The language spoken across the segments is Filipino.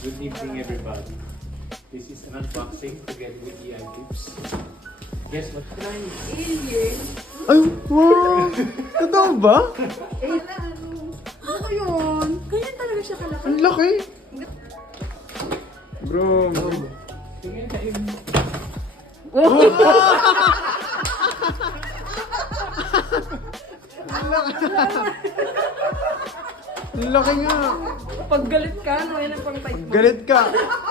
Good evening, everybody. This is an unboxing together with EI Tips. Guess what? Alien? Ay, wow! Totoo ba? Ano yun? Ganyan talaga siya kalaki. Ang laki! Bro, Tingnan na yun. ang laki nga! Pag galit ka, ano yan ang pang-type mo? Galit ka!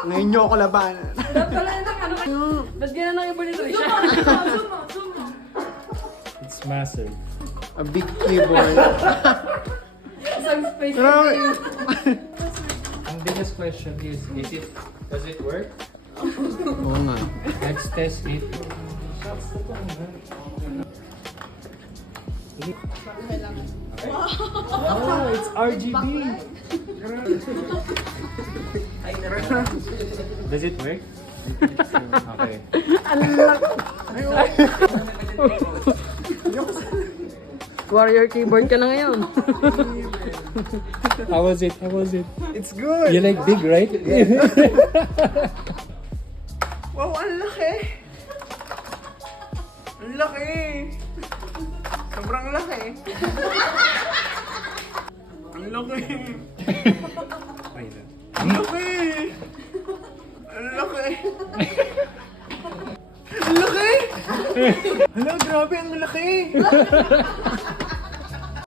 Ngayon nyo ako labanan. Dapat pala yun ang ano kayo. Ba't ganyan ang iba ni Trisha? Zoom mo. It's massive. A big keyboard. Isang space. Grabe! Ang biggest question is does it work? Oo nga. Let's test it. Oh, it's RGB. Does it work? Okay. Warrior keyboard ka na ngayon. How was it? How was it? It's good! You like big, right? Wow, ang laki! Ang laki! Sobrang laki! Ang laki! Ang laki! Ang laki! Ang laki! Hala, grabe, ang laki!